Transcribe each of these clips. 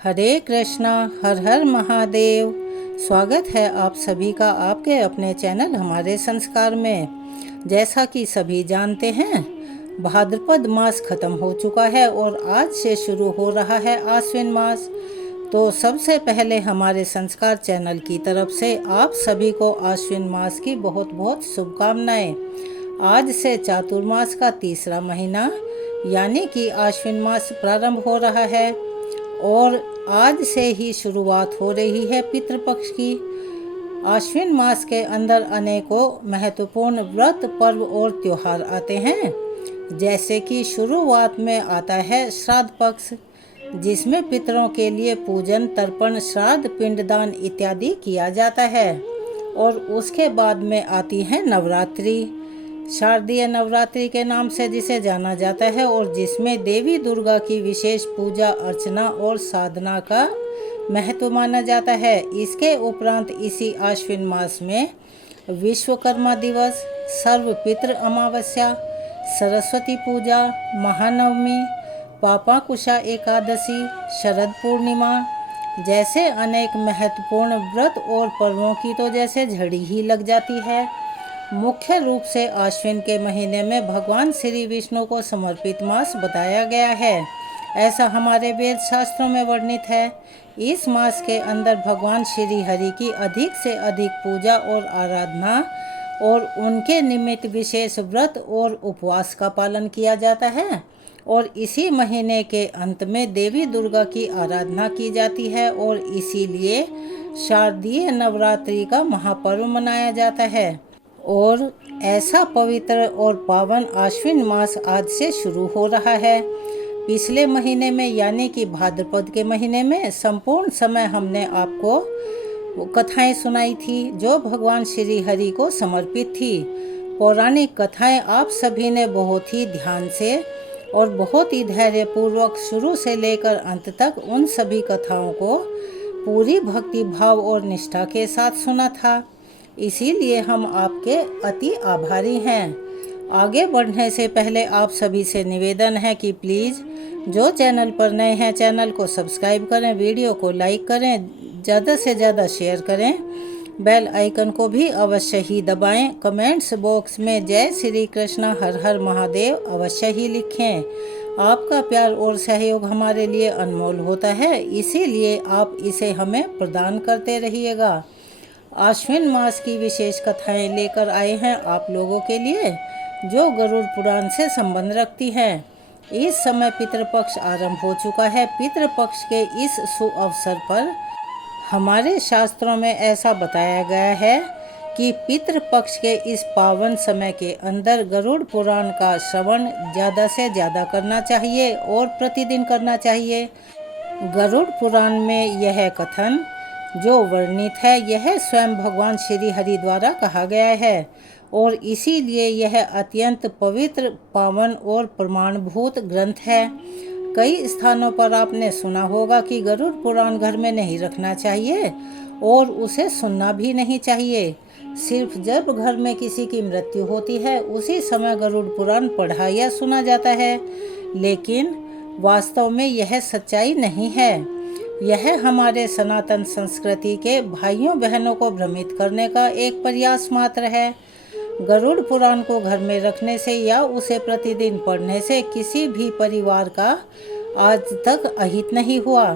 हरे कृष्णा, हर हर महादेव। स्वागत है आप सभी का आपके अपने चैनल हमारे संस्कार में। जैसा कि सभी जानते हैं, भाद्रपद मास खत्म हो चुका है और आज से शुरू हो रहा है आश्विन मास। तो सबसे पहले हमारे संस्कार चैनल की तरफ से आप सभी को आश्विन मास की बहुत बहुत शुभकामनाएं। आज से चातुर्मास का तीसरा महीना यानी कि आश्विन मास प्रारंभ हो रहा है और आज से ही शुरुआत हो रही है पितृपक्ष की। आश्विन मास के अंदर अनेकों महत्वपूर्ण व्रत, पर्व और त्योहार आते हैं। जैसे कि शुरुआत में आता है श्राद्ध पक्ष, जिसमें पितरों के लिए पूजन, तर्पण, श्राद्ध, पिंडदान इत्यादि किया जाता है। और उसके बाद में आती है नवरात्रि, शारदीय नवरात्रि के नाम से जिसे जाना जाता है, और जिसमें देवी दुर्गा की विशेष पूजा अर्चना और साधना का महत्व माना जाता है। इसके उपरांत इसी आश्विन मास में विश्वकर्मा दिवस, सर्वपितृ अमावस्या, सरस्वती पूजा, महानवमी, पापाकुशा एकादशी, शरद पूर्णिमा जैसे अनेक महत्वपूर्ण व्रत और पर्वों की तो जैसे झड़ी ही लग जाती है। मुख्य रूप से आश्विन के महीने में भगवान श्री विष्णु को समर्पित मास बताया गया है, ऐसा हमारे वेद शास्त्रों में वर्णित है। इस मास के अंदर भगवान श्री हरि की अधिक से अधिक पूजा और आराधना और उनके निमित्त विशेष व्रत और उपवास का पालन किया जाता है। और इसी महीने के अंत में देवी दुर्गा की आराधना की जाती है और इसीलिए शारदीय नवरात्रि का महापर्व मनाया जाता है। और ऐसा पवित्र और पावन आश्विन मास आज से शुरू हो रहा है। पिछले महीने में यानी कि भाद्रपद के महीने में संपूर्ण समय हमने आपको कथाएं सुनाई थी जो भगवान श्री हरि को समर्पित थी। पौराणिक कथाएं आप सभी ने बहुत ही ध्यान से और बहुत ही धैर्यपूर्वक शुरू से लेकर अंत तक उन सभी कथाओं को पूरी भक्ति भाव और निष्ठा के साथ सुना था। इसीलिए हम आपके अति आभारी हैं। आगे बढ़ने से पहले आप सभी से निवेदन है कि प्लीज़ जो चैनल पर नए हैं चैनल को सब्सक्राइब करें, वीडियो को लाइक करें, ज़्यादा से ज़्यादा शेयर करें, बेल आइकन को भी अवश्य ही दबाएं। कमेंट्स बॉक्स में जय श्री कृष्ण हर हर महादेव अवश्य ही लिखें। आपका प्यार और सहयोग हमारे लिए अनमोल होता है, इसीलिए आप इसे हमें प्रदान करते रहिएगा। आश्विन मास की विशेष कथाएं लेकर आए हैं आप लोगों के लिए जो गरुड़ पुराण से संबंध रखती हैं। इस समय पितृपक्ष आरंभ हो चुका है। पितृपक्ष के इस सुअवसर पर हमारे शास्त्रों में ऐसा बताया गया है कि पितृपक्ष के इस पावन समय के अंदर गरुड़ पुराण का श्रवण ज़्यादा से ज़्यादा करना चाहिए और प्रतिदिन करना चाहिए। गरुड़ पुराण में यह कथन जो वर्णित है यह स्वयं भगवान श्री हरि द्वारा कहा गया है और इसीलिए यह अत्यंत पवित्र, पावन और प्रमाणभूत ग्रंथ है। कई स्थानों पर आपने सुना होगा कि गरुड़ पुराण घर में नहीं रखना चाहिए और उसे सुनना भी नहीं चाहिए। सिर्फ जब घर में किसी की मृत्यु होती है उसी समय गरुड़ पुराण पढ़ा या सुना जाता है, लेकिन वास्तव में यह सच्चाई नहीं है। यह हमारे सनातन संस्कृति के भाइयों बहनों को भ्रमित करने का एक प्रयास मात्र है। गरुड़ पुराण को घर में रखने से या उसे प्रतिदिन पढ़ने से किसी भी परिवार का आज तक अहित नहीं हुआ।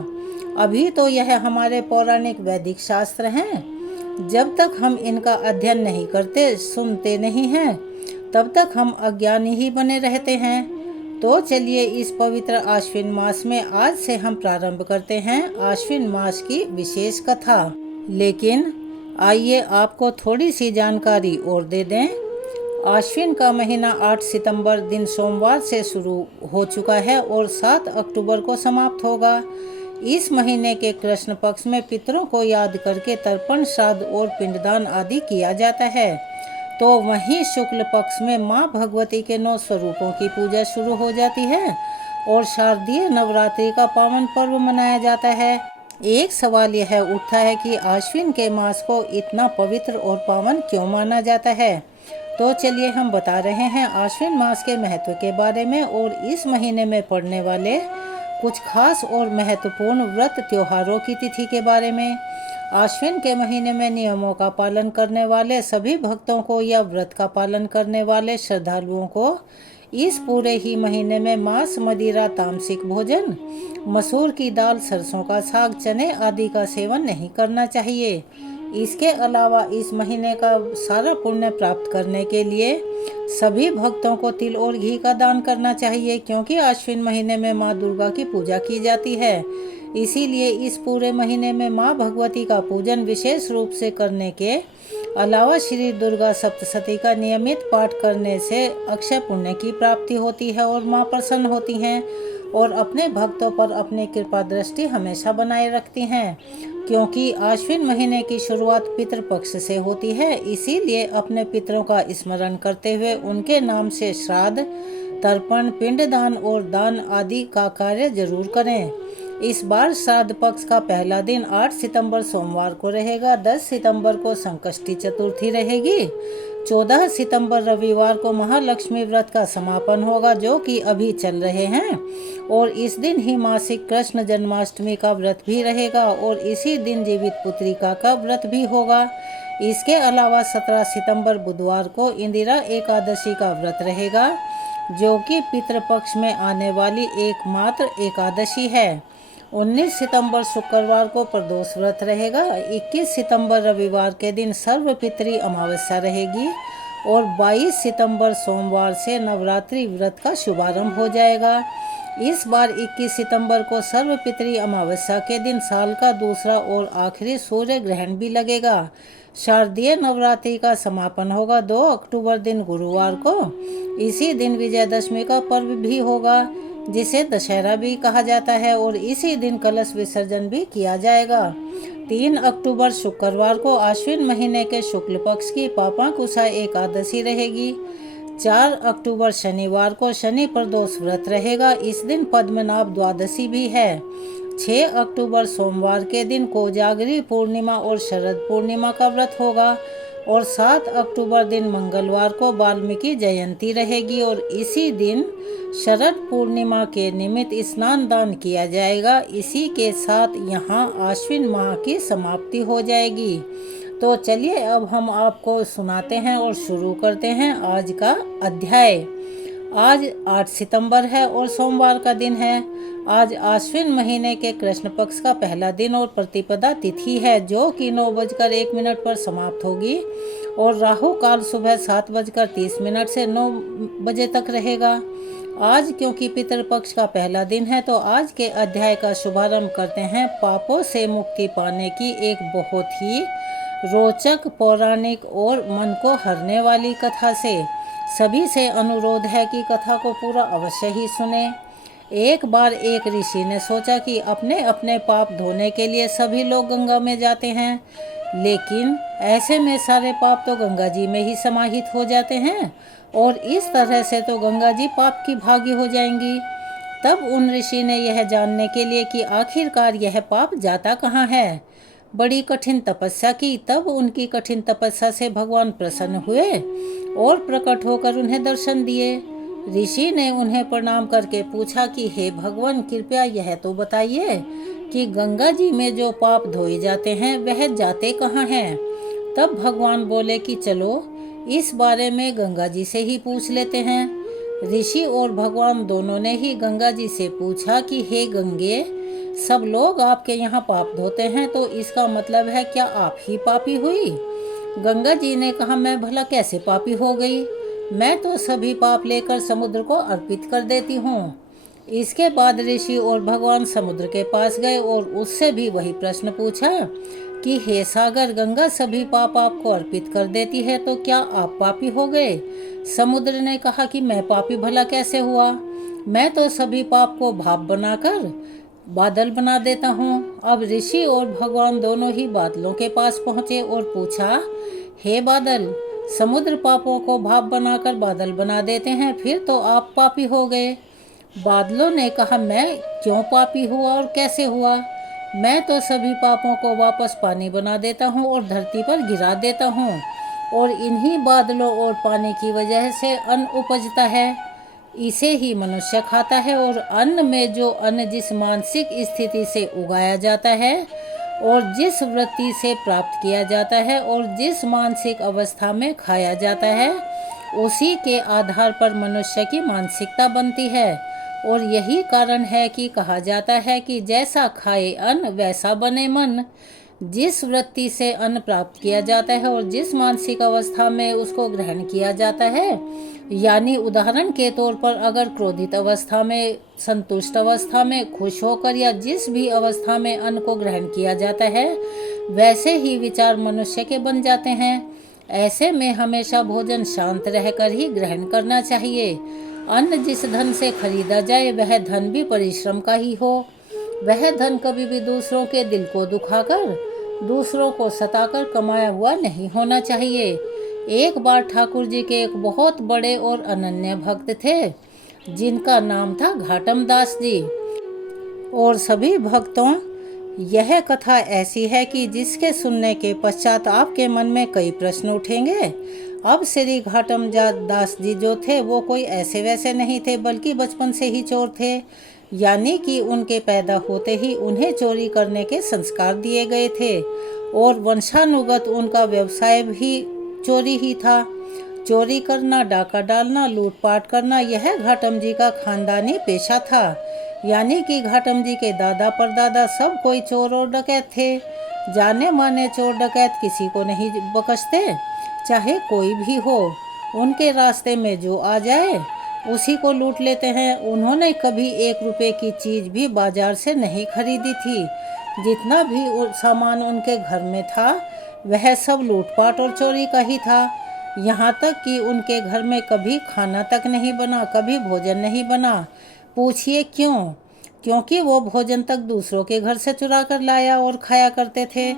अभी तो यह हमारे पौराणिक वैदिक शास्त्र हैं। जब तक हम इनका अध्ययन नहीं करते, सुनते नहीं हैं, तब तक हम अज्ञानी ही बने रहते हैं। तो चलिए इस पवित्र आश्विन मास में आज से हम प्रारंभ करते हैं आश्विन मास की विशेष कथा। लेकिन आइए आपको थोड़ी सी जानकारी और दे दें। आश्विन का महीना 8 सितंबर दिन सोमवार से शुरू हो चुका है और 7 अक्टूबर को समाप्त होगा। इस महीने के कृष्ण पक्ष में पितरों को याद करके तर्पण, श्राद्ध और पिंडदान आदि किया जाता है। तो वहीं शुक्ल पक्ष में माँ भगवती के 9 स्वरूपों की पूजा शुरू हो जाती है और शारदीय नवरात्रि का पावन पर्व मनाया जाता है। एक सवाल यह उठता है कि आश्विन के मास को इतना पवित्र और पावन क्यों माना जाता है। तो चलिए हम बता रहे हैं आश्विन मास के महत्व के बारे में और इस महीने में पड़ने वाले कुछ खास और महत्वपूर्ण व्रत त्योहारों की तिथि के बारे में। आश्विन के महीने में नियमों का पालन करने वाले सभी भक्तों को या व्रत का पालन करने वाले श्रद्धालुओं को इस पूरे ही महीने में मांस, मदिरा, तामसिक भोजन, मसूर की दाल, सरसों का साग, चने आदि का सेवन नहीं करना चाहिए। इसके अलावा इस महीने का सारा पुण्य प्राप्त करने के लिए सभी भक्तों को तिल और घी का दान करना चाहिए, क्योंकि आश्विन महीने में माँ दुर्गा की पूजा की जाती है। इसीलिए इस पूरे महीने में माँ भगवती का पूजन विशेष रूप से करने के अलावा श्री दुर्गा सप्तशती का नियमित पाठ करने से अक्षय पुण्य की प्राप्ति होती है और माँ प्रसन्न होती हैं और अपने भक्तों पर अपनी कृपा दृष्टि हमेशा बनाए रखती हैं। क्योंकि आश्विन महीने की शुरुआत पितृपक्ष से होती है, इसीलिए अपने पितरों का स्मरण करते हुए उनके नाम से श्राद्ध, तर्पण, पिंडदान और दान आदि का कार्य जरूर करें। इस बार श्राद्ध पक्ष का पहला दिन 8 सितंबर सोमवार को रहेगा, 10 सितंबर को संकष्टी चतुर्थी रहेगी, 14 सितंबर रविवार को महालक्ष्मी व्रत का समापन होगा जो कि अभी चल रहे हैं, और इस दिन ही मासिक कृष्ण जन्माष्टमी का व्रत भी रहेगा और इसी दिन जीवित पुत्रिका का व्रत भी होगा। इसके अलावा 17 सितंबर बुधवार को इंदिरा एकादशी का व्रत रहेगा, जो कि पितृपक्ष में आने वाली एकमात्र एकादशी है। 19 सितंबर शुक्रवार को प्रदोष व्रत रहेगा, 21 सितंबर रविवार के दिन सर्वपितरी अमावस्या रहेगी और 22 सितंबर सोमवार से नवरात्रि व्रत का शुभारंभ हो जाएगा। इस बार 21 सितंबर को सर्वपितरी अमावस्या के दिन साल का दूसरा और आखिरी सूर्य ग्रहण भी लगेगा। शारदीय नवरात्रि का समापन होगा 2 अक्टूबर दिन गुरुवार को। इसी दिन विजयदशमी का पर्व भी होगा, जिसे दशहरा भी कहा जाता है, और इसी दिन कलश विसर्जन भी किया जाएगा। 3 अक्टूबर शुक्रवार को आश्विन महीने के शुक्ल पक्ष की पापांकुशा एकादशी रहेगी। 4 अक्टूबर शनिवार को शनि प्रदोष व्रत रहेगा, इस दिन पद्मनाभ द्वादशी भी है। 6 अक्टूबर सोमवार के दिन कोजागरी पूर्णिमा और शरद पूर्णिमा का व्रत होगा और 7 अक्टूबर दिन मंगलवार को वाल्मीकि जयंती रहेगी और इसी दिन शरद पूर्णिमा के निमित्त स्नान दान किया जाएगा। इसी के साथ यहाँ आश्विन माह की समाप्ति हो जाएगी। तो चलिए अब हम आपको सुनाते हैं और शुरू करते हैं आज का अध्याय। आज 8 सितंबर है और सोमवार का दिन है। आज आश्विन महीने के कृष्ण पक्ष का पहला दिन और प्रतिपदा तिथि है, जो कि 9:01 पर समाप्त होगी और राहु काल सुबह 7:30 से 9 बजे तक रहेगा। आज क्योंकि पितृपक्ष का पहला दिन है, तो आज के अध्याय का शुभारंभ करते हैं पापों से मुक्ति पाने की एक बहुत ही रोचक, पौराणिक और मन को हरने वाली कथा से। सभी से अनुरोध है कि कथा को पूरा अवश्य ही सुने। एक बार एक ऋषि ने सोचा कि अपने अपने पाप धोने के लिए सभी लोग गंगा में जाते हैं, लेकिन ऐसे में सारे पाप तो गंगा जी में ही समाहित हो जाते हैं और इस तरह से तो गंगा जी पाप की भागी हो जाएंगी। तब उन ऋषि ने यह जानने के लिए कि आखिरकार यह पाप जाता कहाँ है, बड़ी कठिन तपस्या की। तब उनकी कठिन तपस्या से भगवान प्रसन्न हुए और प्रकट होकर उन्हें दर्शन दिए। ऋषि ने उन्हें प्रणाम करके पूछा कि हे भगवान, कृपया यह तो बताइए कि गंगा जी में जो पाप धोए जाते हैं वह जाते कहाँ हैं। तब भगवान बोले कि चलो इस बारे में गंगा जी से ही पूछ लेते हैं। ऋषि और भगवान दोनों ने ही गंगा जी से पूछा कि हे गंगे, सब लोग आपके यहाँ पाप धोते हैं, तो इसका मतलब है क्या आप ही पापी हुई? गंगा जी ने कहा, मैं भला कैसे पापी हो गई? मैं तो सभी पाप लेकर समुद्र को अर्पित कर देती हूँ। इसके बाद ऋषि और भगवान समुद्र के पास गए और उससे भी वही प्रश्न पूछा कि हे सागर, गंगा सभी पाप आपको अर्पित कर देती है, तो क्या आप पापी हो गए? समुद्र ने कहा कि मैं पापी भला कैसे हुआ? मैं तो सभी पाप को भाप बनाकर बादल बना देता हूँ। अब ऋषि और भगवान दोनों ही बादलों के पास पहुँचे और पूछा, हे बादल, समुद्र पापों को भाप बनाकर बादल बना देते हैं, फिर तो आप पापी हो गए। बादलों ने कहा, मैं क्यों पापी हुआ और कैसे हुआ? मैं तो सभी पापों को वापस पानी बना देता हूँ और धरती पर गिरा देता हूँ, और इन्हीं बादलों और पानी की वजह से अन्न उपजता है। इसे ही मनुष्य खाता है। और अन्न में जो अन्न जिस मानसिक स्थिति से उगाया जाता है और जिस वृत्ति से प्राप्त किया जाता है और जिस मानसिक अवस्था में खाया जाता है, उसी के आधार पर मनुष्य की मानसिकता बनती है। और यही कारण है कि कहा जाता है कि जैसा खाए अन्न वैसा बने मन। जिस वृत्ति से अन्न प्राप्त किया जाता है और जिस मानसिक अवस्था में उसको ग्रहण किया जाता है, यानी उदाहरण के तौर पर अगर क्रोधित अवस्था में, संतुष्ट अवस्था में, खुश होकर या जिस भी अवस्था में अन्न को ग्रहण किया जाता है, वैसे ही विचार मनुष्य के बन जाते हैं। ऐसे में हमेशा भोजन शांत रहकर ही ग्रहण करना चाहिए। अन्न जिस धन से खरीदा जाए वह धन भी परिश्रम का ही हो। वह धन कभी भी दूसरों के दिल को दुखाकर, दूसरों को सताकर कमाया हुआ नहीं होना चाहिए। एक बार ठाकुर जी के एक बहुत बड़े और अनन्य भक्त थे जिनका नाम था घाटम दास जी। और सभी भक्तों, यह कथा ऐसी है कि जिसके सुनने के पश्चात आपके मन में कई प्रश्न उठेंगे। अब श्री घाटम दास जी जो थे वो कोई ऐसे वैसे नहीं थे, बल्कि बचपन से ही चोर थे। यानी कि उनके पैदा होते ही उन्हें चोरी करने के संस्कार दिए गए थे और वंशानुगत उनका व्यवसाय भी चोरी ही था। चोरी करना, डाका डालना, लूटपाट करना, यह घाटम जी का खानदानी पेशा था। यानी कि घाटम जी के दादा परदादा सब कोई चोर और डकैत थे। जाने माने चोर डकैत किसी को नहीं बख्शते, चाहे कोई भी हो। उनके रास्ते में जो आ जाए उसी को लूट लेते हैं। उन्होंने कभी 1 रुपए की चीज़ भी बाजार से नहीं खरीदी थी। जितना भी सामान उनके घर में था वह सब लूटपाट और चोरी का ही था। यहाँ तक कि उनके घर में कभी खाना तक नहीं बना, कभी भोजन नहीं बना। पूछिए क्यों? क्योंकि वो भोजन तक दूसरों के घर से चुरा कर लाया और खाया करते थे।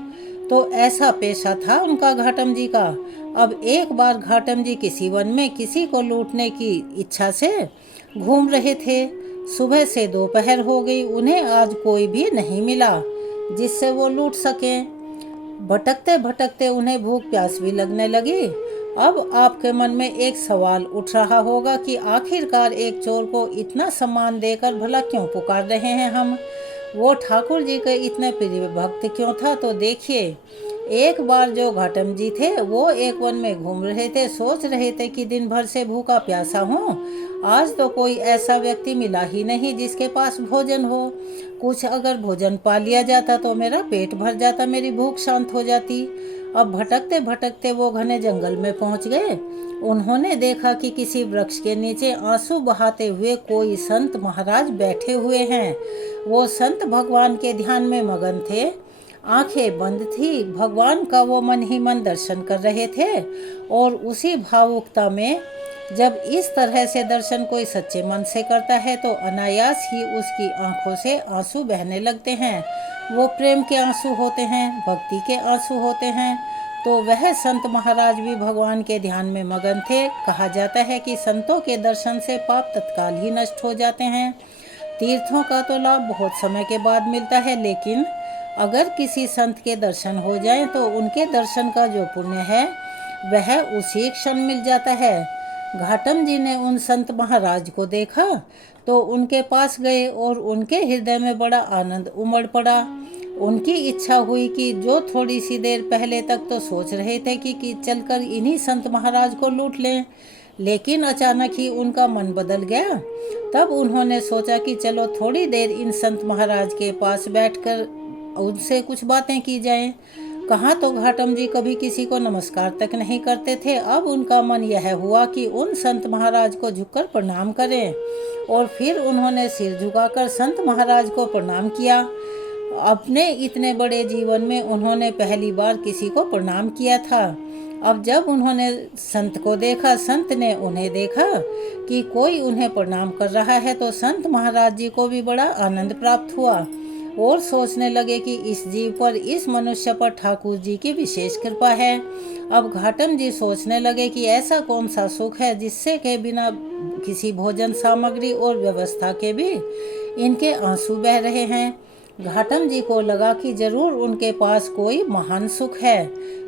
तो ऐसा पेशा था उनका घाटम जी का। अब एक बार घाटम जी किसी वन में किसी को लूटने की इच्छा से घूम रहे थे। सुबह से दोपहर हो गई, उन्हें आज कोई भी नहीं मिला जिससे वो लूट सकें। भटकते भटकते उन्हें भूख प्यास भी लगने लगी। अब आपके मन में एक सवाल उठ रहा होगा कि आखिरकार एक चोर को इतना सम्मान देकर भला क्यों पुकार रहे हैं हम? वो ठाकुर जी के इतने प्रिय भक्त क्यों था? तो देखिए, एक बार जो घाटम जी थे वो एक वन में घूम रहे थे। सोच रहे थे कि दिन भर से भूखा प्यासा हूँ, आज तो कोई ऐसा व्यक्ति मिला ही नहीं जिसके पास भोजन हो। कुछ अगर भोजन पा लिया जाता तो मेरा पेट भर जाता, मेरी भूख शांत हो जाती। अब भटकते भटकते वो घने जंगल में पहुंच गए। उन्होंने देखा कि किसी वृक्ष के नीचे आंसू बहाते हुए कोई संत महाराज बैठे हुए हैं। वो संत भगवान के ध्यान में मगन थे, आंखें बंद थी। भगवान का वो मन ही मन दर्शन कर रहे थे। और उसी भावुकता में जब इस तरह से दर्शन कोई सच्चे मन से करता है तो अनायास ही उसकी आंखों से आंसू बहने लगते हैं। वो प्रेम के आंसू होते हैं, भक्ति के आंसू होते हैं। तो वह संत महाराज भी भगवान के ध्यान में मगन थे। कहा जाता है कि संतों के दर्शन से पाप तत्काल ही नष्ट हो जाते हैं। तीर्थों का तो लाभ बहुत समय के बाद मिलता है, लेकिन अगर किसी संत के दर्शन हो जाएं तो उनके दर्शन का जो पुण्य है वह उसी क्षण मिल जाता है। घाटम जी ने उन संत महाराज को देखा तो उनके पास गए और उनके हृदय में बड़ा आनंद उमड़ पड़ा। उनकी इच्छा हुई कि जो थोड़ी सी देर पहले तक तो सोच रहे थे कि चलकर इन्हीं संत महाराज को लूट लें, लेकिन अचानक ही उनका मन बदल गया। तब उन्होंने सोचा कि चलो थोड़ी देर इन संत महाराज के पास बैठकर उनसे कुछ बातें की जाएं। कहाँ तो घाटम जी कभी किसी को नमस्कार तक नहीं करते थे। अब उनका मन यह हुआ कि उन संत महाराज को झुककर प्रणाम करें। और फिर उन्होंने सिर झुकाकर संत महाराज को प्रणाम किया। अपने इतने बड़े जीवन में उन्होंने पहली बार किसी को प्रणाम किया था। अब जब उन्होंने संत को देखा, संत ने उन्हें देखा कि कोई उन्हें प्रणाम कर रहा है, तो संत महाराज जी को भी बड़ा आनंद प्राप्त हुआ और सोचने लगे कि इस जीव पर, इस मनुष्य पर ठाकुर जी की विशेष कृपा है। अब घाटम जी सोचने लगे कि ऐसा कौन सा सुख है जिससे के बिना किसी भोजन सामग्री और व्यवस्था के भी इनके आंसू बह रहे हैं। घाटम जी को लगा कि जरूर उनके पास कोई महान सुख है,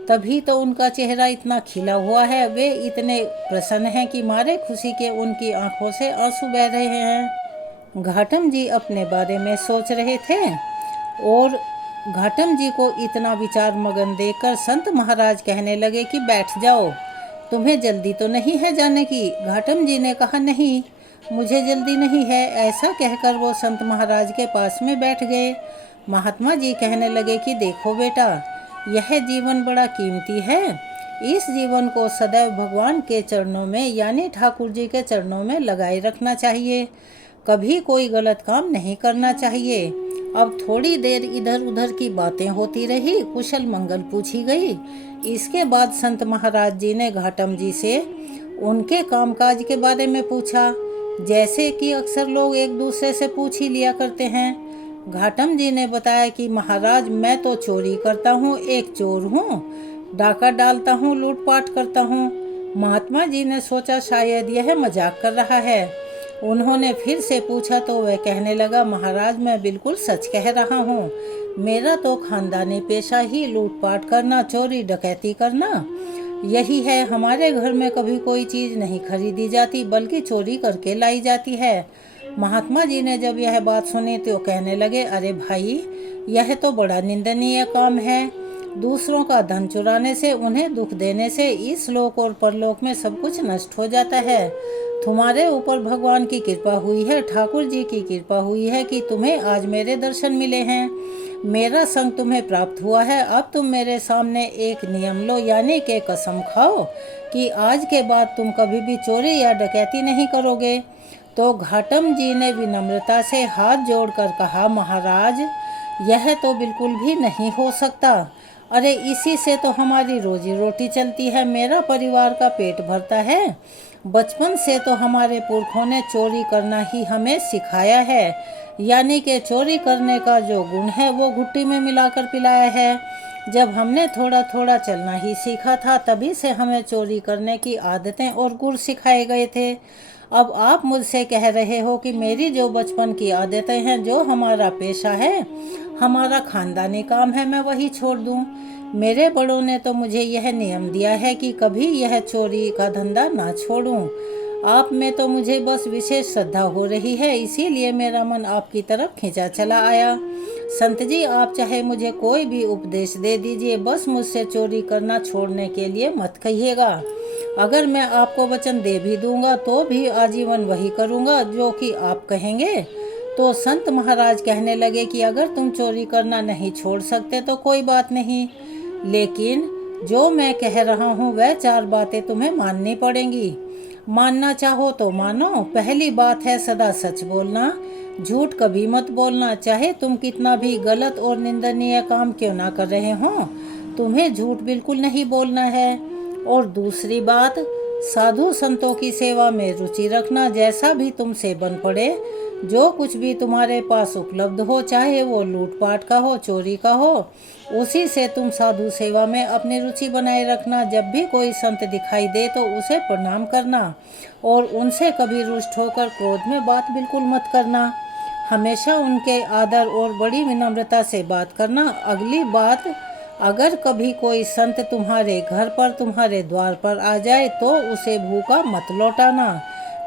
तभी तो उनका चेहरा इतना खिला हुआ है। वे इतने प्रसन्न हैं कि मारे खुशी के उनकी आंखों से आंसू बह रहे हैं। घाटम जी अपने बारे में सोच रहे थे और घाटम जी को इतना विचार मगन देखकर संत महाराज कहने लगे कि बैठ जाओ, तुम्हें जल्दी तो नहीं है जाने की। घाटम जी ने कहा नहीं, मुझे जल्दी नहीं है। ऐसा कहकर वो संत महाराज के पास में बैठ गए। महात्मा जी कहने लगे कि देखो बेटा, यह जीवन बड़ा कीमती है। इस जीवन को सदैव भगवान के चरणों में यानी ठाकुर जी के चरणों में लगाए रखना चाहिए। कभी कोई गलत काम नहीं करना चाहिए। अब थोड़ी देर इधर उधर की बातें होती रही, कुशल मंगल पूछी गई। इसके बाद संत महाराज जी ने घाटम जी से उनके कामकाज के बारे में पूछा, जैसे कि अक्सर लोग एक दूसरे से पूछ ही लिया करते हैं। घाटम जी ने बताया कि महाराज, मैं तो चोरी करता हूँ, एक चोर हूँ, डाका डालता हूँ, लूटपाट करता हूँ। महात्मा जी ने सोचा शायद यह मजाक कर रहा है। उन्होंने फिर से पूछा तो वह कहने लगा, महाराज मैं बिल्कुल सच कह रहा हूँ। मेरा तो खानदानी पेशा ही लूटपाट करना, चोरी डकैती करना यही है। हमारे घर में कभी कोई चीज़ नहीं खरीदी जाती, बल्कि चोरी करके लाई जाती है। महात्मा जी ने जब यह बात सुनी तो कहने लगे, अरे भाई, यह तो बड़ा निंदनीय काम है। दूसरों का धन चुराने से, उन्हें दुख देने से इस लोक और परलोक में सब कुछ नष्ट हो जाता है। तुम्हारे ऊपर भगवान की कृपा हुई है, ठाकुर जी की कृपा हुई है कि तुम्हें आज मेरे दर्शन मिले हैं, मेरा संग तुम्हें प्राप्त हुआ है। अब तुम मेरे सामने एक नियम लो, यानी के कसम खाओ कि आज के बाद तुम कभी भी चोरी या डकैती नहीं करोगे। तो घाटम जी ने विनम्रता से हाथ जोड़कर कहा, महाराज यह तो बिल्कुल भी नहीं हो सकता। अरे इसी से तो हमारी रोजी रोटी चलती है, मेरा परिवार का पेट भरता है। बचपन से तो हमारे पुरखों ने चोरी करना ही हमें सिखाया है, यानी कि चोरी करने का जो गुण है वो घुट्टी में मिलाकर पिलाया है। जब हमने थोड़ा थोड़ा चलना ही सीखा था, तभी से हमें चोरी करने की आदतें और गुण सिखाए गए थे। अब आप मुझसे कह रहे हो कि मेरी जो बचपन की आदतें हैं, जो हमारा पेशा है, हमारा खानदानी काम है, मैं वही छोड़ दूं। मेरे बड़ों ने तो मुझे यह नियम दिया है कि कभी यह चोरी का धंधा ना छोड़ूं। आप में तो मुझे बस विशेष श्रद्धा हो रही है, इसीलिए मेरा मन आपकी तरफ खींचा चला आया। संत जी, आप चाहे मुझे कोई भी उपदेश दे दीजिए, बस मुझसे चोरी करना छोड़ने के लिए मत कहिएगा। अगर मैं आपको वचन दे भी दूंगा तो भी आजीवन वही करूंगा जो कि आप कहेंगे। तो संत महाराज कहने लगे कि अगर तुम चोरी करना नहीं छोड़ सकते तो कोई बात नहीं, लेकिन जो मैं कह रहा हूँ वह 4 बातें तुम्हें माननी पड़ेंगी। मानना चाहो तो मानो। पहली बात है सदा सच बोलना, झूठ कभी मत बोलना, चाहे तुम कितना भी गलत और निंदनीय काम क्यों ना कर रहे हो, तुम्हें झूठ बिल्कुल नहीं बोलना है। और दूसरी बात, साधु संतों की सेवा में रुचि रखना, जैसा भी तुमसे बन पड़े, जो कुछ भी तुम्हारे पास उपलब्ध हो, चाहे वो लूटपाट का हो, चोरी का हो, उसी से तुम साधु सेवा में अपनी रुचि बनाए रखना। जब भी कोई संत दिखाई दे तो उसे प्रणाम करना और उनसे कभी रुष्ट होकर क्रोध में बात बिल्कुल मत करना। हमेशा उनके आदर और बड़ी विनम्रता से बात करना। अगली बात, अगर कभी कोई संत तुम्हारे घर पर, तुम्हारे द्वार पर आ जाए तो उसे भूखा मत लौटाना,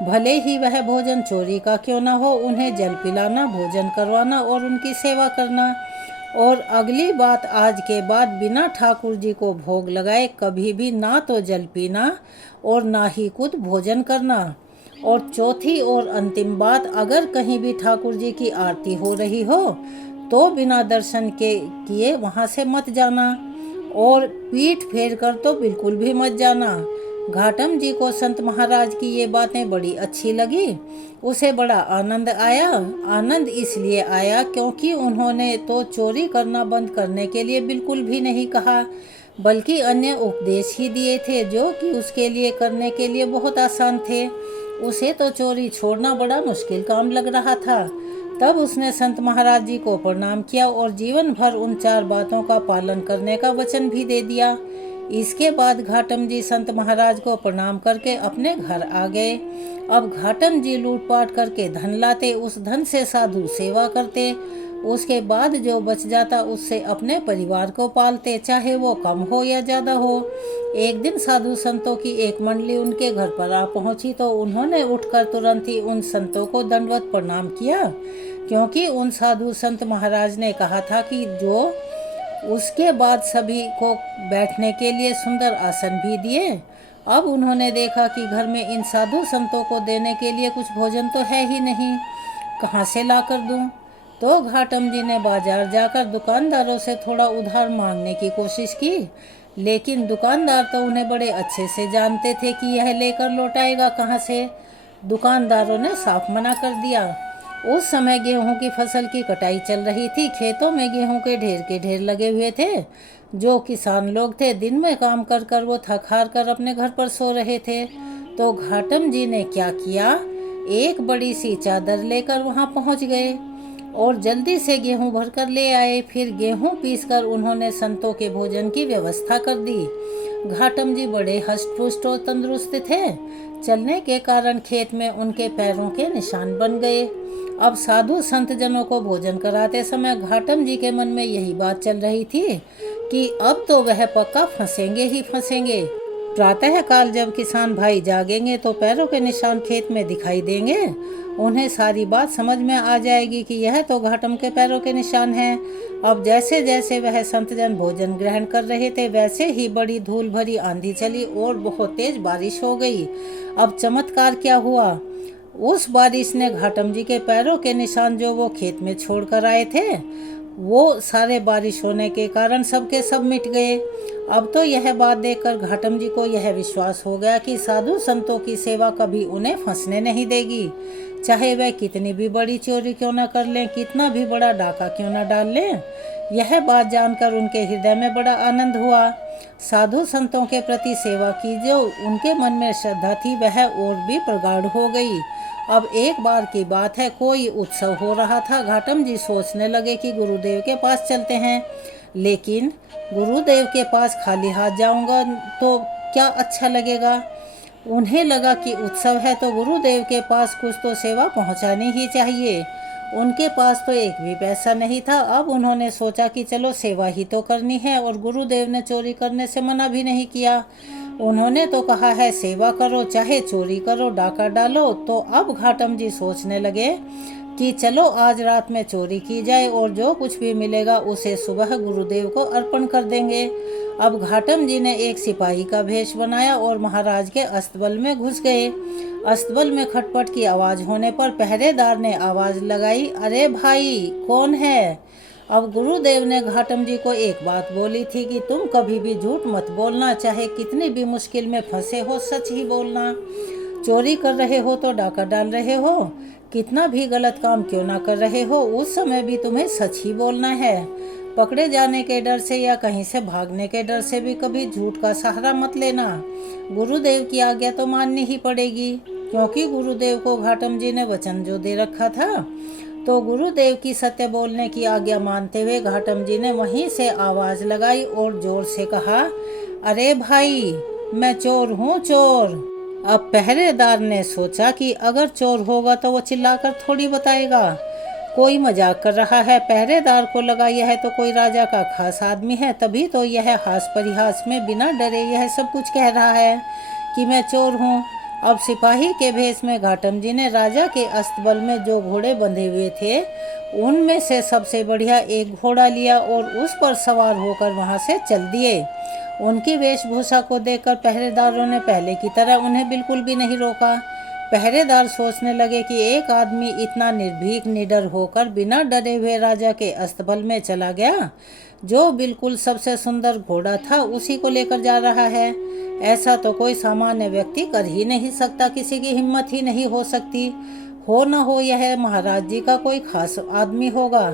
भले ही वह भोजन चोरी का क्यों ना हो। उन्हें जल पिलाना, भोजन करवाना और उनकी सेवा करना। और अगली बात, आज के बाद बिना ठाकुर जी को भोग लगाए कभी भी ना तो जल पीना और ना ही खुद भोजन करना। और चौथी और अंतिम बात, अगर कहीं भी ठाकुर जी की आरती हो रही हो तो बिना दर्शन के किए वहाँ से मत जाना और पीठ फेर कर तो बिल्कुल भी मत जाना। घाटम जी को संत महाराज की ये बातें बड़ी अच्छी लगी। उसे बड़ा आनंद आया। आनंद इसलिए आया क्योंकि उन्होंने तो चोरी करना बंद करने के लिए बिल्कुल भी नहीं कहा, बल्कि अन्य उपदेश ही दिए थे जो कि उसके लिए करने के लिए बहुत आसान थे। उसे तो चोरी छोड़ना बड़ा मुश्किल काम लग रहा था। तब उसने संत महाराज जी को प्रणाम किया और जीवन भर उन 4 बातों का पालन करने का वचन भी दे दिया। इसके बाद घाटम जी संत महाराज को प्रणाम करके अपने घर आ गए। अब घाटम जी लूटपाट करके धन लाते, उस धन से साधु सेवा करते, उसके बाद जो बच जाता उससे अपने परिवार को पालते, चाहे वो कम हो या ज़्यादा हो। एक दिन साधु संतों की एक मंडली उनके घर पर आ पहुंची तो उन्होंने उठकर तुरंत ही उन संतों को दंडवत प्रणाम किया, क्योंकि उन साधु संत महाराज ने कहा था कि जो उसके बाद सभी को बैठने के लिए सुंदर आसन भी दिए। अब उन्होंने देखा कि घर में इन साधु संतों को देने के लिए कुछ भोजन तो है ही नहीं, कहाँ से ला कर दूँ। तो घाटम जी ने बाजार जाकर दुकानदारों से थोड़ा उधार मांगने की कोशिश की, लेकिन दुकानदार तो उन्हें बड़े अच्छे से जानते थे कि यह लेकर लौटाएगा कहाँ से। दुकानदारों ने साफ मना कर दिया। उस समय गेहूं की फसल की कटाई चल रही थी। खेतों में गेहूं के ढेर लगे हुए थे। जो किसान लोग थे दिन में काम कर कर वो थक हार कर अपने घर पर सो रहे थे। तो घाटम जी ने क्या किया, एक बड़ी सी चादर लेकर वहां पहुंच गए और जल्दी से गेहूं भरकर ले आए। फिर गेहूं पीसकर उन्होंने संतों के भोजन की व्यवस्था कर दी। घाटम जी बड़े हष्ट-पुष्ट और तंदुरुस्त थे। चलने के कारण खेत में उनके पैरों के निशान बन गए। अब साधु संत जनों को भोजन कराते समय घाटम जी के मन में यही बात चल रही थी कि अब तो वह पक्का फंसेंगे ही फंसेंगे। प्रातः काल जब किसान भाई जागेंगे तो पैरों के निशान खेत में दिखाई देंगे। उन्हें सारी बात समझ में आ जाएगी कि यह तो घाटम के पैरों के निशान हैं। अब जैसे जैसे वह संतजन भोजन ग्रहण कर रहे थे वैसे ही बड़ी धूल भरी आंधी चली और बहुत तेज बारिश हो गई। अब चमत्कार क्या हुआ, उस बारिश ने घाटम जी के पैरों के निशान जो वो खेत में छोड़ कर आए थे वो सारे बारिश होने के कारण सबके सब मिट गए। अब तो यह बात देखकर घाटम जी को यह विश्वास हो गया कि साधु संतों की सेवा कभी उन्हें फंसने नहीं देगी, चाहे वह कितनी भी बड़ी चोरी क्यों न कर लें, कितना भी बड़ा डाका क्यों न डाल लें। यह बात जानकर उनके हृदय में बड़ा आनंद हुआ। साधु संतों के प्रति सेवा की जो उनके मन में श्रद्धा थी वह और भी प्रगाढ़ हो गई। अब एक बार की बात है, कोई उत्सव हो रहा था। घाटम जी सोचने लगे कि गुरुदेव के पास चलते हैं, लेकिन गुरुदेव के पास खाली हाथ जाऊंगा तो क्या अच्छा लगेगा। उन्हें लगा कि उत्सव है तो गुरुदेव के पास कुछ तो सेवा पहुंचानी ही चाहिए। उनके पास तो एक भी पैसा नहीं था। अब उन्होंने सोचा कि चलो सेवा ही तो करनी है और गुरुदेव ने चोरी करने से मना भी नहीं किया। उन्होंने तो कहा है सेवा करो चाहे चोरी करो, डाका डालो। तो अब घाटम जी सोचने लगे कि चलो आज रात में चोरी की जाए और जो कुछ भी मिलेगा उसे सुबह गुरुदेव को अर्पण कर देंगे। अब घाटम जी ने एक सिपाही का भेष बनाया और महाराज के अस्तबल में घुस गए। अस्तबल में खटपट की आवाज होने पर पहरेदार ने आवाज लगाई, अरे भाई कौन है। अब गुरुदेव ने घाटम जी को एक बात बोली थी कि तुम कभी भी झूठ मत बोलना, चाहे कितनी भी मुश्किल में फंसे हो सच ही बोलना। चोरी कर रहे हो तो डाका डाल रहे हो, कितना भी गलत काम क्यों ना कर रहे हो उस समय भी तुम्हें सच ही बोलना है। पकड़े जाने के डर से या कहीं से भागने के डर से भी कभी झूठ का सहारा मत लेना। गुरुदेव की आज्ञा तो माननी ही पड़ेगी, क्योंकि गुरुदेव को घाटम जी ने वचन जो दे रखा था। तो गुरुदेव की सत्य बोलने की आज्ञा मानते हुए घाटम जी ने वहीं से आवाज लगाई और जोर से कहा, अरे भाई मैं चोर हूँ चोर। अब पहरेदार ने सोचा कि अगर चोर होगा तो वो चिल्लाकर थोड़ी बताएगा, कोई मजाक कर रहा है। पहरेदार को लगा यह तो कोई राजा का खास आदमी है, तभी तो यह हास परिहास में बिना डरे यह सब कुछ कह रहा है कि मैं चोर हूँ। अब सिपाही के भेष में घाटम जी ने राजा के अस्तबल में जो घोड़े बंधे हुए थे उनमें से सबसे बढ़िया एक घोड़ा लिया और उस पर सवार होकर वहां से चल दिए। उनकी वेशभूषा को देखकर पहरेदारों ने पहले की तरह उन्हें बिल्कुल भी नहीं रोका। पहरेदार सोचने लगे कि एक आदमी इतना निर्भीक निडर होकर बिना डरे हुए राजा के अस्तबल में चला गया, जो बिल्कुल सबसे सुंदर घोड़ा था उसी को लेकर जा रहा है। ऐसा तो कोई सामान्य व्यक्ति कर ही नहीं सकता, किसी की हिम्मत ही नहीं हो सकती। हो न हो यह महाराज जी का कोई खास आदमी होगा।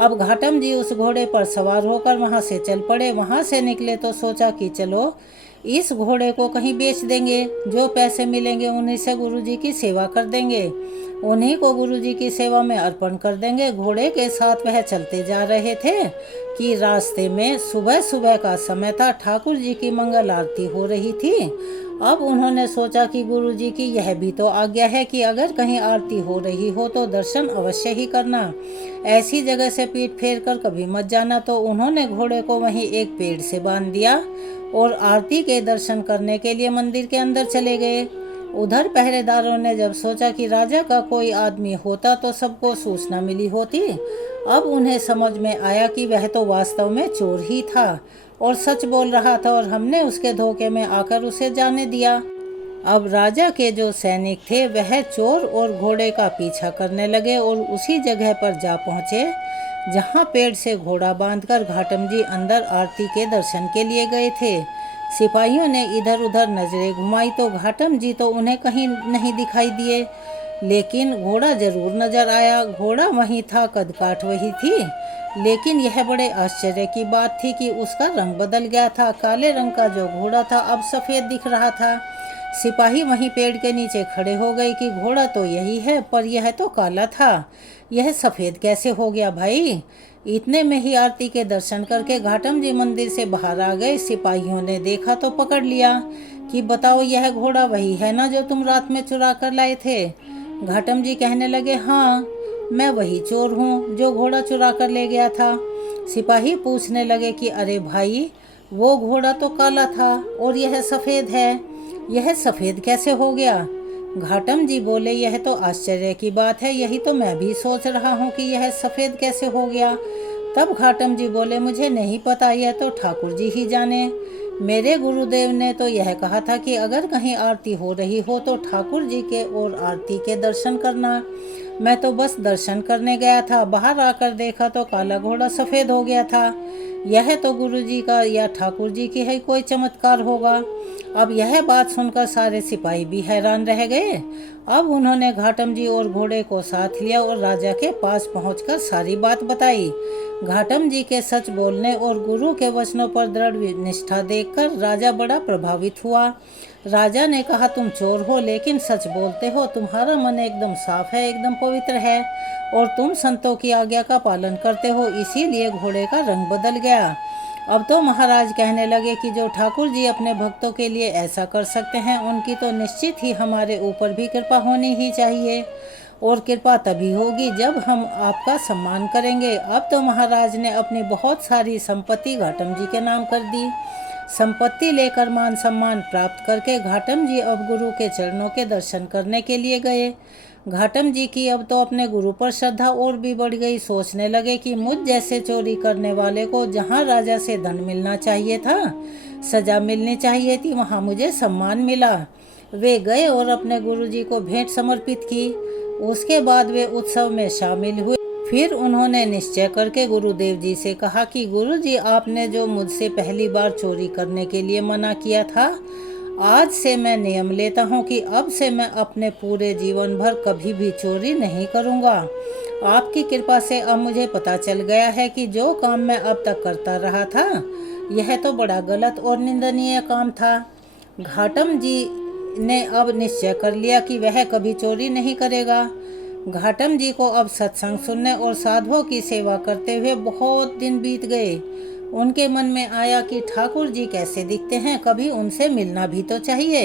अब घाटम जी उस घोड़े पर सवार होकर वहां से चल पड़े। वहां से निकले तो सोचा कि चलो इस घोड़े को कहीं बेच देंगे, जो पैसे मिलेंगे उन्हीं से गुरुजी की सेवा कर देंगे, उन्हीं को गुरुजी की सेवा में अर्पण कर देंगे। घोड़े के साथ वह चलते जा रहे थे कि रास्ते में सुबह सुबह का समय था। ठाकुर जी की मंगल आरती हो रही थी अब उन्होंने सोचा कि गुरुजी की यह भी तो आज्ञा है कि अगर कहीं आरती हो रही हो तो दर्शन अवश्य ही करना, ऐसी जगह से पीठ फेर कर कभी मत जाना। तो उन्होंने घोड़े को वहीं एक पेड़ से बांध दिया और आरती के दर्शन करने के लिए मंदिर के अंदर चले गए। उधर पहरेदारों ने जब सोचा कि राजा का कोई आदमी होता तो सबको सूचना मिली होती। अब उन्हें समझ में आया कि वह तो वास्तव में चोर ही था और सच बोल रहा था, और हमने उसके धोखे में आकर उसे जाने दिया। अब राजा के जो सैनिक थे वह चोर और घोड़े का पीछा करने लगे और उसी जगह पर जा पहुँचे जहाँ पेड़ से घोड़ा बांधकर घाटम जी अंदर आरती के दर्शन के लिए गए थे। सिपाहियों ने इधर उधर नजरें घुमाई तो घाटम जी तो उन्हें कहीं नहीं दिखाई दिए, लेकिन घोड़ा जरूर नजर आया। घोड़ा वहीं था, कदकाठ वही थी, लेकिन यह बड़े आश्चर्य की बात थी कि उसका रंग बदल गया था। काले रंग का जो घोड़ा था अब सफ़ेद दिख रहा था। सिपाही वहीं पेड़ के नीचे खड़े हो गए कि घोड़ा तो यही है, पर यह तो काला था, यह सफ़ेद कैसे हो गया भाई। इतने में ही आरती के दर्शन करके घाटम जी मंदिर से बाहर आ गए। सिपाहियों ने देखा तो पकड़ लिया कि बताओ, यह घोड़ा वही है ना जो तुम रात में चुरा कर लाए थे। घाटम जी कहने लगे, हाँ, मैं वही चोर हूँ जो घोड़ा चुरा कर ले गया था। सिपाही पूछने लगे कि अरे भाई, वो घोड़ा तो काला था और यह सफ़ेद है, यह सफ़ेद कैसे हो गया। घाटम जी बोले, यह तो आश्चर्य की बात है, यही तो मैं भी सोच रहा हूँ कि यह सफ़ेद कैसे हो गया। तब घाटम जी बोले, मुझे नहीं पता, यह तो ठाकुर जी ही जाने। मेरे गुरुदेव ने तो यह कहा था कि अगर कहीं आरती हो रही हो तो ठाकुर जी के और आरती के दर्शन करना। मैं तो बस दर्शन करने गया था, बाहर आकर देखा तो काला घोड़ा सफ़ेद हो गया था। यह तो गुरु जी का या ठाकुर जी की है कोई चमत्कार होगा। अब यह बात सुनकर सारे सिपाही भी हैरान रह गए। अब उन्होंने घाटम जी और घोड़े को साथ लिया और राजा के पास पहुंचकर सारी बात बताई। घाटम जी के सच बोलने और गुरु के वचनों पर दृढ़ निष्ठा देखकर राजा बड़ा प्रभावित हुआ। राजा ने कहा, तुम चोर हो लेकिन सच बोलते हो, तुम्हारा मन एकदम साफ है, एकदम पवित्र है, और तुम संतों की आज्ञा का पालन करते हो, इसीलिए घोड़े का रंग बदल गया। अब तो महाराज कहने लगे कि जो ठाकुर जी अपने भक्तों के लिए ऐसा कर सकते हैं, उनकी तो निश्चित ही हमारे ऊपर भी कृपा होनी ही चाहिए, और कृपा तभी होगी जब हम आपका सम्मान करेंगे। अब तो महाराज ने अपनी बहुत सारी संपत्ति घाटम जी के नाम कर दी। संपत्ति लेकर मान सम्मान प्राप्त करके घाटम जी अब गुरु के चरणों के दर्शन करने के लिए गए। घाटम जी की अब तो अपने गुरु पर श्रद्धा और भी बढ़ गई। सोचने लगे कि मुझ जैसे चोरी करने वाले को जहाँ राजा से धन मिलना चाहिए था, सजा मिलनी चाहिए थी, वहाँ मुझे सम्मान मिला। वे गए और अपने गुरु जी को भेंट समर्पित की। उसके बाद वे उत्सव में शामिल हुए। फिर उन्होंने निश्चय करके गुरुदेव जी से कहा कि गुरु जी, आपने जो मुझसे पहली बार चोरी करने के लिए मना किया था, आज से मैं नियम लेता हूँ कि अब से मैं अपने पूरे जीवन भर कभी भी चोरी नहीं करूँगा। आपकी कृपा से अब मुझे पता चल गया है कि जो काम मैं अब तक करता रहा था, यह तो बड़ा गलत और निंदनीय काम था। घाटम जी ने अब निश्चय कर लिया कि वह कभी चोरी नहीं करेगा। घाटम जी को अब सत्संग सुनने और साधुओं की सेवा करते हुए बहुत दिन बीत गए। उनके मन में आया कि ठाकुर जी कैसे दिखते हैं, कभी उनसे मिलना भी तो चाहिए।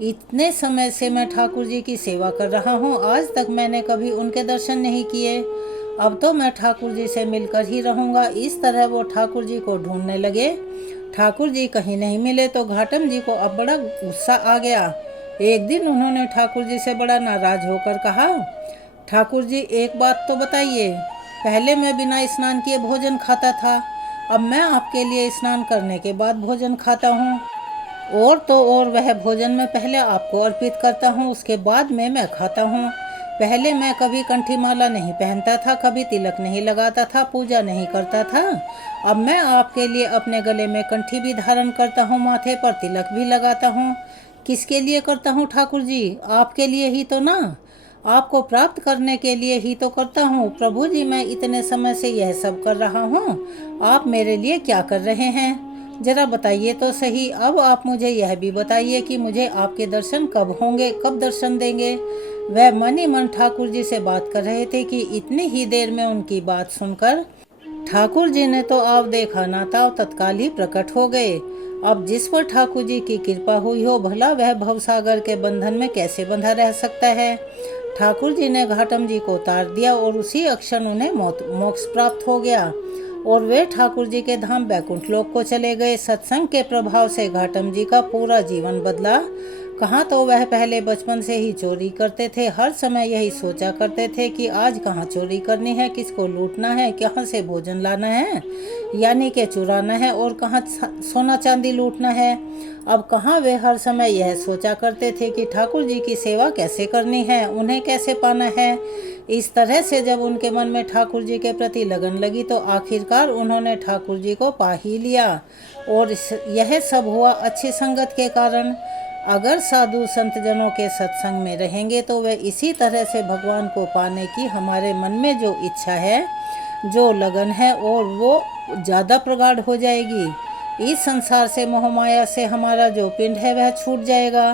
इतने समय से मैं ठाकुर जी की सेवा कर रहा हूँ, आज तक मैंने कभी उनके दर्शन नहीं किए। अब तो मैं ठाकुर जी से मिलकर ही रहूँगा। इस तरह वो ठाकुर जी को ढूंढने लगे। ठाकुर जी कहीं नहीं मिले तो घाटम जी को अब बड़ा गुस्सा आ गया। एक दिन उन्होंने ठाकुर जी से बड़ा नाराज होकर कहा, ठाकुर जी, एक बात तो बताइए, पहले मैं बिना स्नान किए भोजन खाता था, अब मैं आपके लिए स्नान करने के बाद भोजन खाता हूँ, और तो और वह भोजन मैं पहले आपको अर्पित करता हूँ, उसके बाद में मैं खाता हूँ। पहले मैं कभी कंठी माला नहीं पहनता था, कभी तिलक नहीं लगाता था, पूजा नहीं करता था। अब मैं आपके लिए अपने गले में कंठी भी धारण करता हूँ, माथे पर तिलक भी लगाता हूँ। किसके लिए करता हूँ ठाकुर जी? आपके लिए ही तो ना, आपको प्राप्त करने के लिए ही तो करता हूँ। प्रभु जी, मैं इतने समय से यह सब कर रहा हूँ, आप मेरे लिए क्या कर रहे हैं? जरा बताइए तो सही। अब आप मुझे यह भी बताइए कि मुझे आपके दर्शन कब होंगे, कब दर्शन देंगे? वह मन ही मन ठाकुर जी से बात कर रहे थे कि इतनी ही देर में उनकी बात सुनकर ठाकुर जी ने तो आव देखा ना ताव तत्काल ही प्रकट हो गए। अब जिस पर ठाकुर जी की कृपा हुई हो, भला वह भवसागर के बंधन में कैसे बंधा रह सकता है। ठाकुर जी ने घाटम जी को उतार दिया और उसी अक्षण उन्हें मोक्ष प्राप्त हो गया और वे ठाकुर जी के धाम बैकुंठ लोक को चले गए। सत्संग के प्रभाव से घाटम जी का पूरा जीवन बदला। कहाँ तो वह पहले बचपन से ही चोरी करते थे, हर समय यही सोचा करते थे कि आज कहाँ चोरी करनी है, किसको लूटना है, कहाँ से भोजन लाना है यानी कि चुराना है और कहाँ सोना चांदी लूटना है। अब कहाँ वे हर समय यह सोचा करते थे कि ठाकुर जी की सेवा कैसे करनी है, उन्हें कैसे पाना है। इस तरह से जब उनके मन में ठाकुर जी के प्रति लगन लगी तो आखिरकार उन्होंने ठाकुर जी को पा ही लिया। और यह सब हुआ अच्छी संगत के कारण। अगर साधु संत जनों के सत्संग में रहेंगे तो वे इसी तरह से भगवान को पाने की हमारे मन में जो इच्छा है, जो लगन है, और वो ज़्यादा प्रगाढ़ हो जाएगी। इस संसार से मोह माया से हमारा जो पिंड है वह छूट जाएगा।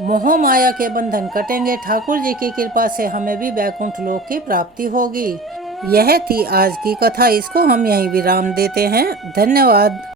मोह माया के बंधन कटेंगे। ठाकुर जी की कृपा से हमें भी बैकुंठ लोक की प्राप्ति होगी। यह थी आज की कथा। इसको हम यहीं विराम देते हैं। धन्यवाद।